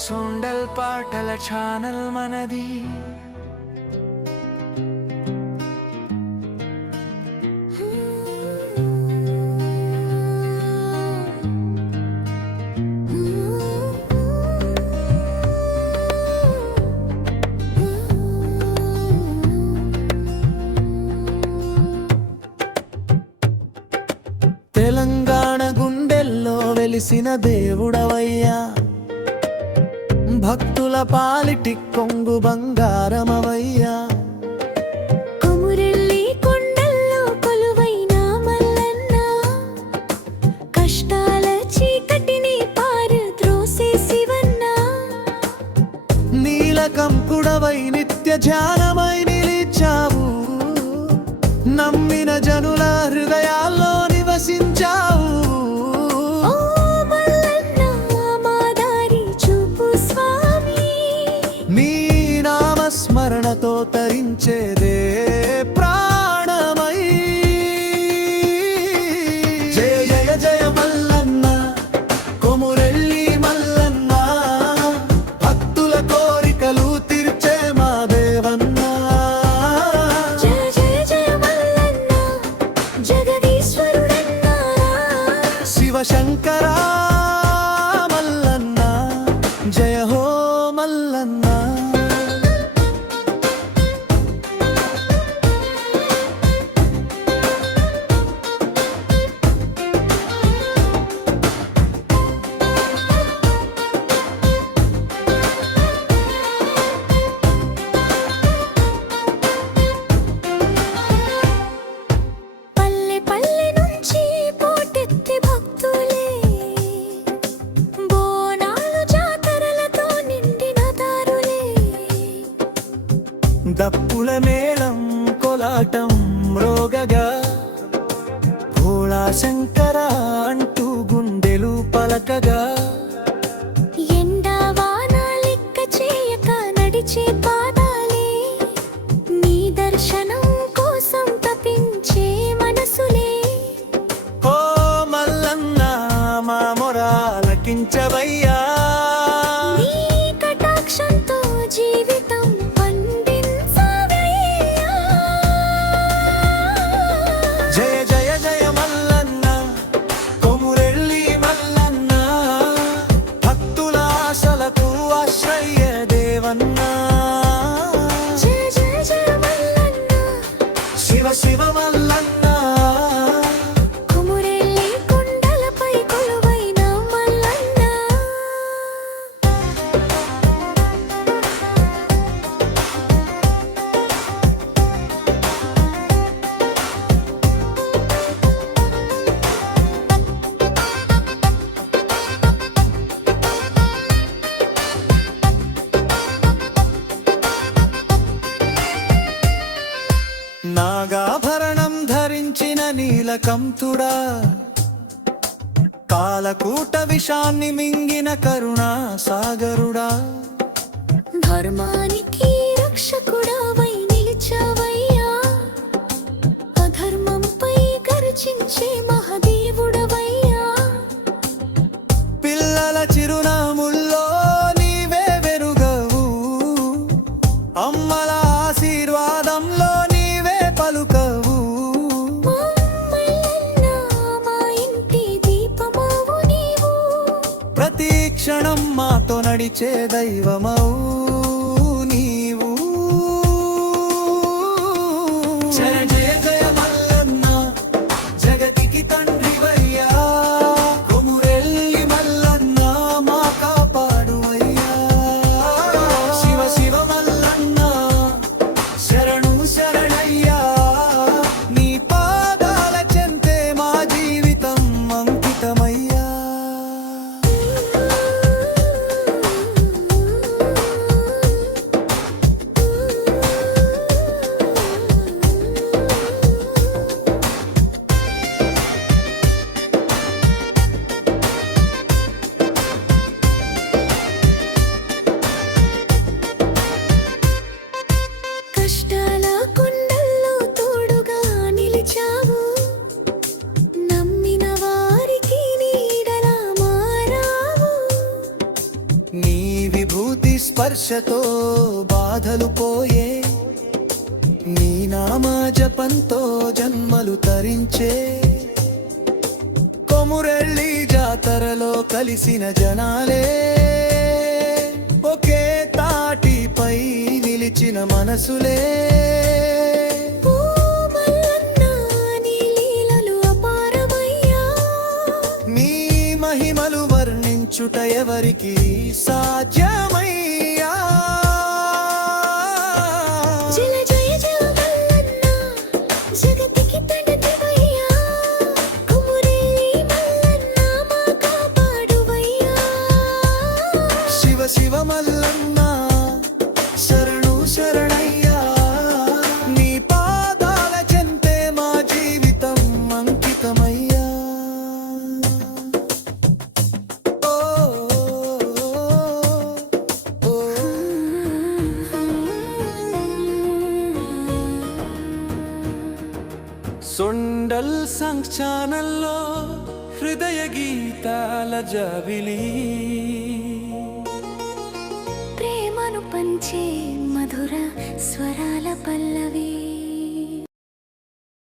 సొండల్ పాటల ఛానల్ మనది. తెలంగాణ గుండెల్లో వెలిసిన దేవుడవయ్యా, భక్తుల పాలిటి కొంగు బంగారమవయ్యా. కొమురెల్లి కొండల్లో కొలువైన మల్లన్న, కష్టాల చీకటిని పారద్రోసే శివన్న. నీలకంకుడవై నిత్య ధ్యానమై నిలిచావు, నమ్మిన జనుల హృదయాల్లో నివసించావు. స్మరణతో తరించేదే ప్రాణమై. జయ జయ జయ మల్లన్న, కొమురెల్లి మల్లన్న, భక్తుల కోరికలు తీర్చే మా దేవన్న. జయ జయ జయ మల్లన్న, జగదీశ్వరుడన్న, శివశంకర మల్లన్న, జయ హో మల్లన్న. దప్పుల మేళం కోలాటం మ్రోగగా, భోళా శంకర అంటూ గుండెలు పలకగా. ఎండా వాన లెక్క చేయక నడిచే పాదాలే, నీ దర్శనం కోసం తపించే మనసులే. ఓ మల్లన్న, మా మొరాలకించవయ్యా, నీ కటాక్షంతో జీవితం శివ శివ మల్లన్న. కొమురెల్లి కొండలపై కొలువైన మల్లన్న. నాగాభరణం ధరించిన నీలకంఠుడా, కాలకూట విషాన్ని మింగిన కరుణా సాగరుడా. ధర్మానికి రక్షకుడవై నిలిచావయ్యా, అధర్మంపై గర్జించే మహాదేవుడవయ్యా. పిల్లల చిరునాముల్లో నీవే వెరుగవు, అమ్మల ఆశీర్వాదంలో పలుకవు. మా ఇంటి దీపమవు నీవు, ప్రతి క్షణం మాతో నడిచే దైవమవు నీవు. జయ జయ జయ మల్లన్న, జగతికి తండ్రివయ్యా, కొమురెల్లి మల్లన్న మా కాపాడువయ్యా. శివ శివ మల్లన్న, శరణు శరణయ్యా, నీ పాదాల చెంతే మా జీవితం అంకితమయ్యా. కష్టాల కొండల్లో తోడుగా నిలిచావు, నమ్మిన వారికి నీడలా మారావు. స్పర్శతో బాధలు పోయే, నీ నామ జపంతో జన్మలు తరించే. కొమురెల్లి జాతరలో కలిసిన జనాలే, ఒకే తాటిపై నిలిచిన మనసులే. ఓ మల్లన్న నీ లీలలు అపారమయ్యా, నీ మహిమలు వర్ణించుట ఎవరికి సాధ్యమయ్యా. జల జయ జయ మల్లన్న జగతికి తండ్రివయ్యా, కొమురెల్లి మల్లన్న మా కాపాడువయ్యా. శివ శివ మల్లన్న శరణు శరణయ్యా, నీ పాదాల చెంతే మా జీవితం అంకితమయ్యా. ఓ, ఓ, ఓ. సొండల్ సంగ్ ఛానల్లో హృదయ గీతాల జాబిలి, ప్రేమను పంచే మధుర స్వరాల పల్లవి.